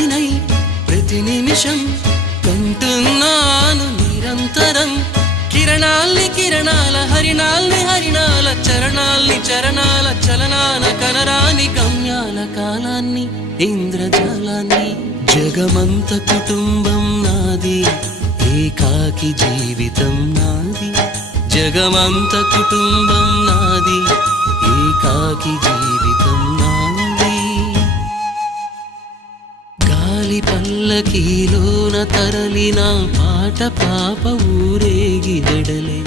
వాడినై ప్రతి నిమిషం కంటున్నాను నిరంతరం కిరణాల్ని కిరణాల హరిణాల్ని హరిణాల చరణాల్ని చరణాల చలనాన కనరాని గమ్యాల కాలాన్ని ఇంద్రజాలాన్ని జగమంత కుటుంబం నాది ఏకాకి జీవితం నాది జగమంత కుటుంబం నాది ఏకాకి జీవితం నాది గాలి పల్లకీలోన తరలిన పాట పాప ఊరేగి వెడలే